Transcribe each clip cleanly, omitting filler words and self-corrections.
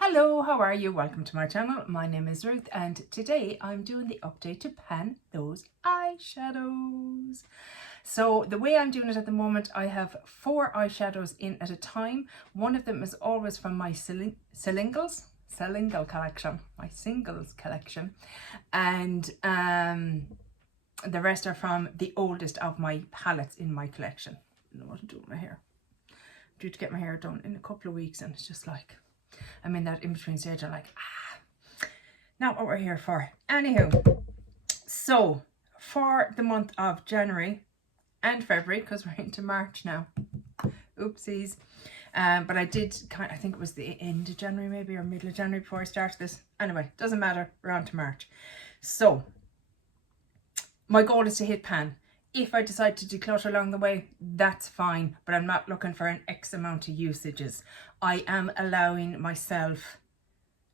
Hello, how are you? Welcome to my channel. My name is Ruth and today I'm doing the update to Pan Those Eyeshadows. So the way I'm doing it at the moment, I have 4 eyeshadows in at a time. One of them is always from my singles collection, my singles collection, and the rest are from the oldest of my palettes in my collection. I don't know what to do with my hair. I'm due to get my hair done in a couple of weeks and it's just like, I'm in that in-between stage. I'm like, not what we're here for. Anywho, so for the month of January and February, because we're into March now, oopsies, but I did I think it was the end of January maybe, or middle of January before I started this. Anyway, doesn't matter, we're on to March. So my goal is to hit Pan. If I decide to declutter along the way, that's fine, but I'm not looking for an X amount of usages. I am allowing myself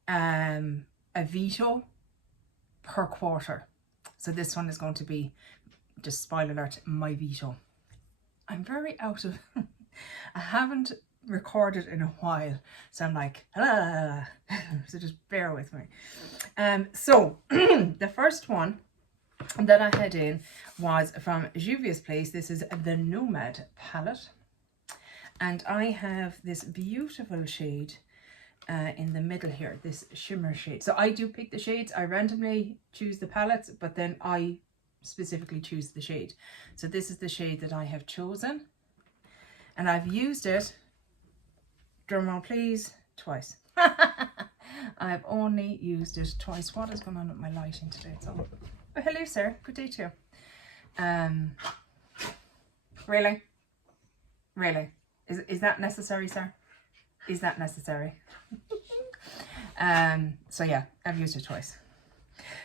a veto per quarter. So this one is going to be, just spoiler alert, my veto. I'm very out of, I haven't recorded in a while, so I'm like, so just bear with me. So the first one that I had in was from Juvia's Place. This is the Nomad palette, and I have this beautiful shade in the middle here, this shimmer shade. So I do pick the shades, I randomly choose the palettes, but then I specifically choose the shade. So this is the shade that I have chosen, and I've used it, drum roll please, twice. I've only used it twice. What is going on with my lighting today? It's all... Oh, hello, sir. Good day to you. Really? Really? Is that necessary, sir? Is that necessary? So yeah, I've used it twice.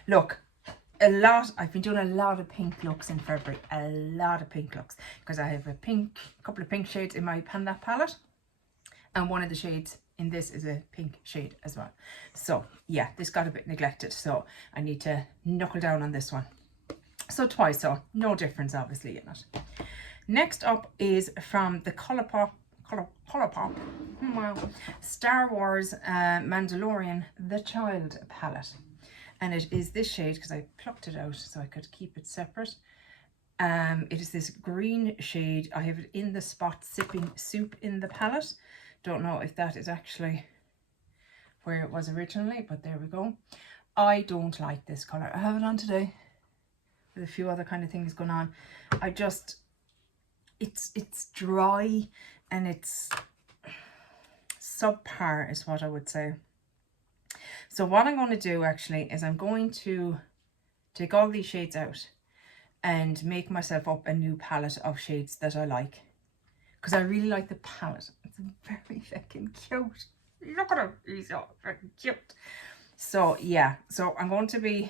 Look, I've been doing a lot of pink looks in February. A lot of pink looks. Because I have a couple of pink shades in my Pan That palette. And one of the shades in this is a pink shade as well. So yeah, this got a bit neglected, so I need to knuckle down on this one. So twice, so no difference obviously in it. Next up is from the Colourpop Star Wars Mandalorian The Child palette, and it is this shade, because I plucked it out so I could keep it separate. It is this green shade. I have it in the spot Sipping Soup in the palette. Don't know if that is actually where it was originally, but there we go. I don't like this colour. I have it on today with a few other kind of things going on. I just, it's dry and it's subpar is what I would say. So what I'm going to do actually is I'm going to take all these shades out and make myself up a new palette of shades that I like. Because I really like the palette. It's very fucking cute. Look at him. He's so fucking cute. So yeah. So I'm going to be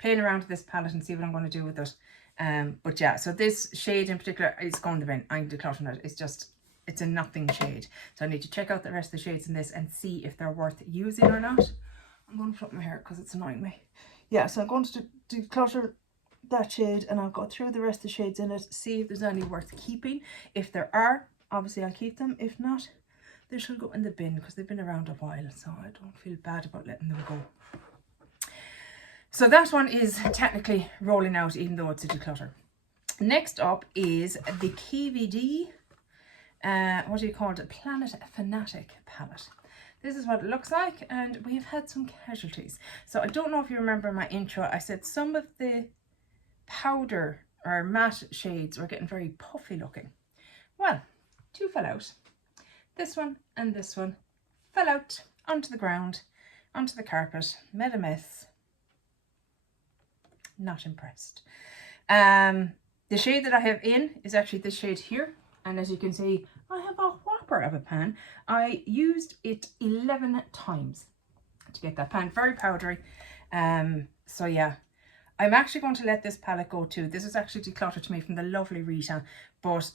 playing around with this palette and see what I'm going to do with it. But yeah, so this shade in particular is going to bin. I'm decluttering it. It's a nothing shade. So I need to check out the rest of the shades in this and see if they're worth using or not. I'm going to flip my hair because it's annoying me. Yeah, so I'm going to declutter that shade and I'll go through the rest of the shades in it, see if there's any worth keeping. If there are, obviously I'll keep them. If not, they should go in the bin because they've been around a while, so I don't feel bad about letting them go. So that one is technically rolling out even though it's a declutter. Next up is the KVD, what do you call it, Planet Fanatic palette. This is what it looks like, and we've had some casualties. So I don't know if you remember my intro, I said some of the powder or matte shades were getting very puffy looking. Well, 2 fell out. This one and this one fell out onto the ground, onto the carpet, made a mess. Not impressed. The shade that I have in is actually this shade here, and as you can see, I have a whopper of a pan. I used it 11 times to get that pan. Very powdery. So yeah, I'm actually going to let this palette go too. This is actually decluttered to me from the lovely Rita, but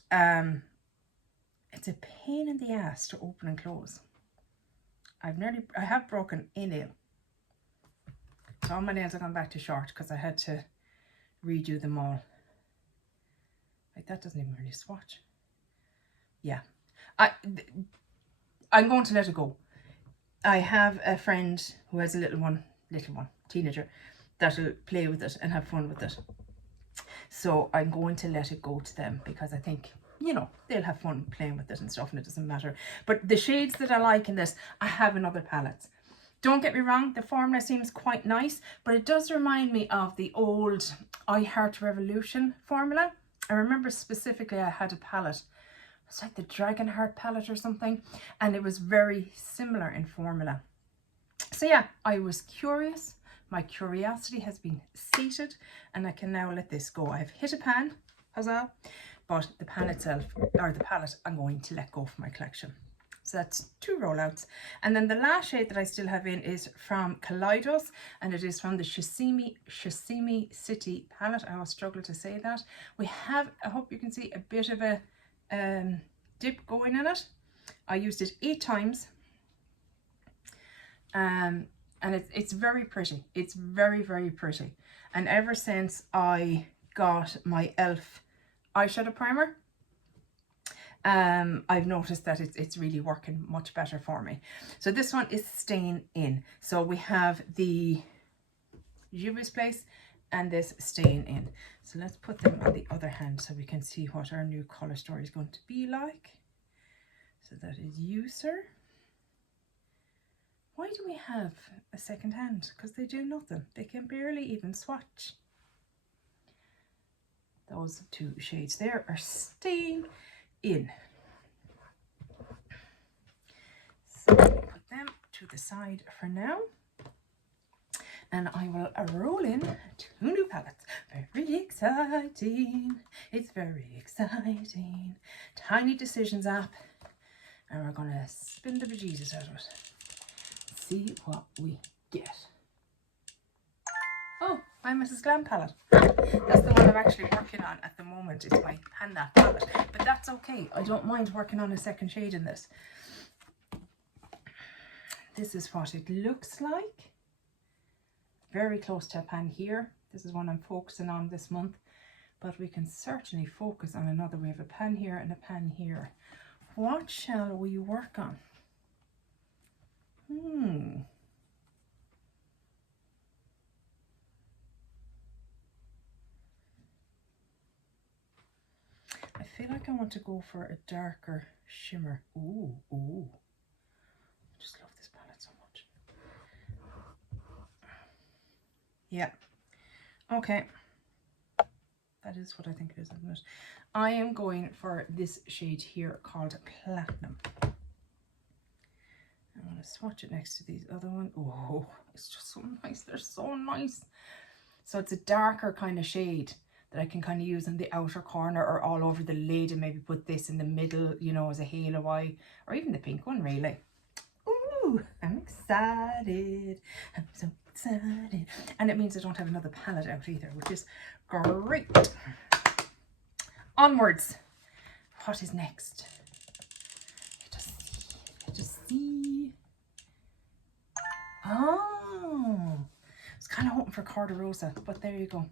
it's a pain in the ass to open and close. I have broken a nail. So all my nails have gone back to short because I had to redo them all. Like, that doesn't even really swatch. Yeah, I'm going to let it go. I have a friend who has a little one, teenager, that'll play with it and have fun with it. So I'm going to let it go to them because I think, you know, they'll have fun playing with it and stuff and it doesn't matter. But the shades that I like in this, I have in other palettes. Don't get me wrong, the formula seems quite nice, but it does remind me of the old I Heart Revolution formula. I remember specifically I had a palette, it's like the Dragon Heart palette or something, and it was very similar in formula. So yeah, I was curious. My curiosity has been sated and I can now let this go. I have hit a pan, huzzah, but the pan itself, or the palette, I'm going to let go from my collection. So that's 2 rollouts. And then the last shade that I still have in is from Kaleidos, and it is from the Shasimi City palette. I always struggle to say that. We have, I hope you can see, a bit of a dip going in it. I used it 8 times. And it's very pretty. It's very, very pretty. And ever since I got my e.l.f. eyeshadow primer, I've noticed that it's really working much better for me. So this one is staying in. So we have the Juvia's Place and this staying in. So let's put them on the other hand so we can see what our new color story is going to be like. So that is user. Why do we have a second hand? Because they do nothing. They can barely even swatch. Those 2 shades there are staying in. So I'll put them to the side for now. And I will roll in 2 new palettes. Very exciting. It's very exciting. Tiny Decisions app. And we're going to spin the bejesus out of it. See what we get. Oh, my Mrs. Glam palette. That's the one I'm actually working on at the moment. It's my Panda palette. But that's okay. I don't mind working on a second shade in this. This is what it looks like. Very close to a pan here. This is one I'm focusing on this month. But we can certainly focus on another. We have a pan here and a pan here. What shall we work on? I feel like I want to go for a darker shimmer. Ooh. I just love this palette so much. Yeah. Okay. That is what I think it is, isn't it? I am going for this shade here called Platinum. I'm going to swatch it next to these other ones. Oh, it's just so nice. They're so nice. So it's a darker kind of shade that I can kind of use in the outer corner or all over the lid, and maybe put this in the middle, you know, as a halo eye, or even the pink one, really. Ooh, I'm excited. I'm so excited. And it means I don't have another palette out either, which is great. Onwards. What is next? Let us see. Oh, I was kind of hoping for Corda Rosa, but there you go.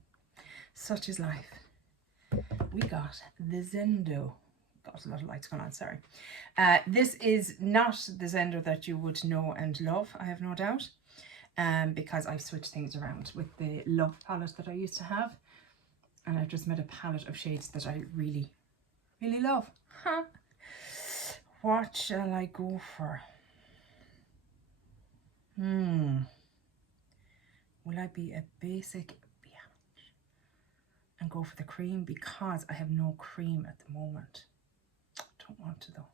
Such is life. We got the Zendo. Got a lot of lights going on, sorry. This is not the Zendo that you would know and love, I have no doubt, because I've switched things around with the Love palette that I used to have, and I've just made a palette of shades that I really, really love. Huh. What shall I go for? Will I be a basic and go for the cream, because I have no cream at the moment? Don't want to though.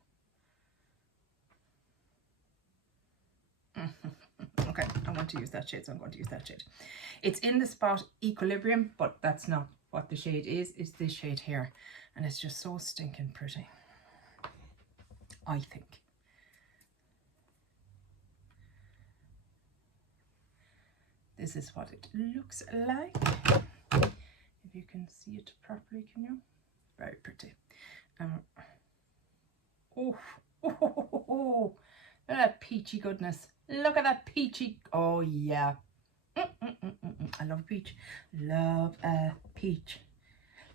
Okay, I want to use that shade, so I'm going to use that shade. It's in the spot Equilibrium, but that's not what the shade is. It's this shade here, and it's just so stinking pretty, I think. This is what it looks like. If you can see it properly, can you? Very pretty. Oh, look at that peachy goodness. Look at that peachy. Oh, yeah. I love a peach. Love a peach.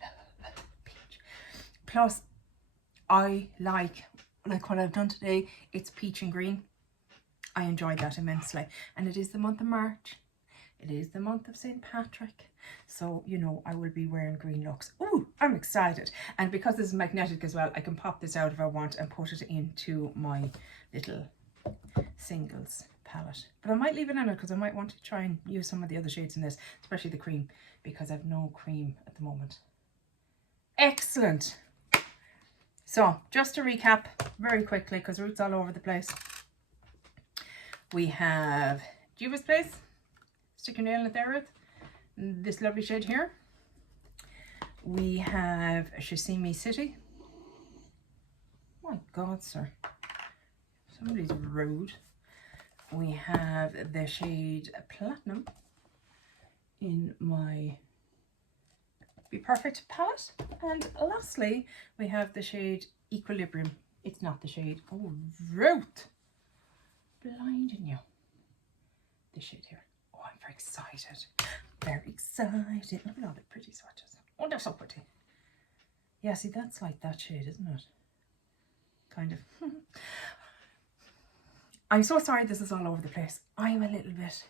Love a peach. Plus, I like like what I've done today, it's peach and green. I enjoyed that immensely. And it is the month of March. It is the month of St. Patrick. So, you know, I will be wearing green looks. Ooh, I'm excited. And because this is magnetic as well, I can pop this out if I want and put it into my little singles palette. But I might leave it in it because I might want to try and use some of the other shades in this, especially the cream, because I have no cream at the moment. Excellent. So, just to recap very quickly, because Ruth's all over the place. We have Juva's Place. Stick your nail in it there, Ruth. This lovely shade here. We have Shasimi City. My God, sir. Somebody's rude. We have the shade Platinum in my Be Perfect palette. And lastly, we have the shade Equilibrium. It's not the shade. Oh, Ruth. Blinding you. This shade here. Oh, I'm very excited. Very excited. Look at all the pretty swatches. Oh, they're so pretty. Yeah, see, that's like that shade, isn't it? Kind of. I'm so sorry this is all over the place. I'm a little bit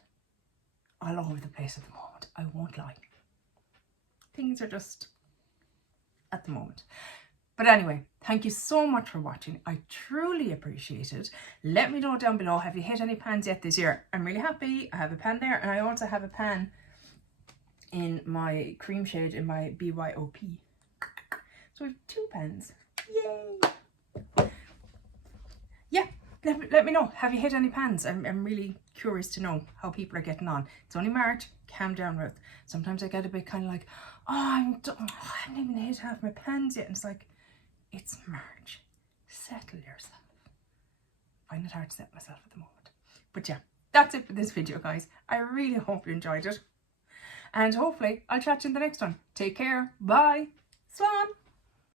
all over the place at the moment. I won't lie. Things are just at the moment. But anyway, thank you so much for watching. I truly appreciate it. Let me know down below, have you hit any pans yet this year? I'm really happy. I have a pan there, and I also have a pan in my cream shade in my BYOP. So we have 2 pans. Yay! Yeah, let me know. Have you hit any pans? I'm really curious to know how people are getting on. It's only March. Calm down, Ruth. Sometimes I get a bit kind of like, oh, I haven't even hit half my pans yet. And it's like, it's March. Settle yourself. I find it hard to set myself at the moment. But yeah, that's it for this video, guys. I really hope you enjoyed it. And hopefully I'll chat to you in the next one. Take care. Bye. Swan.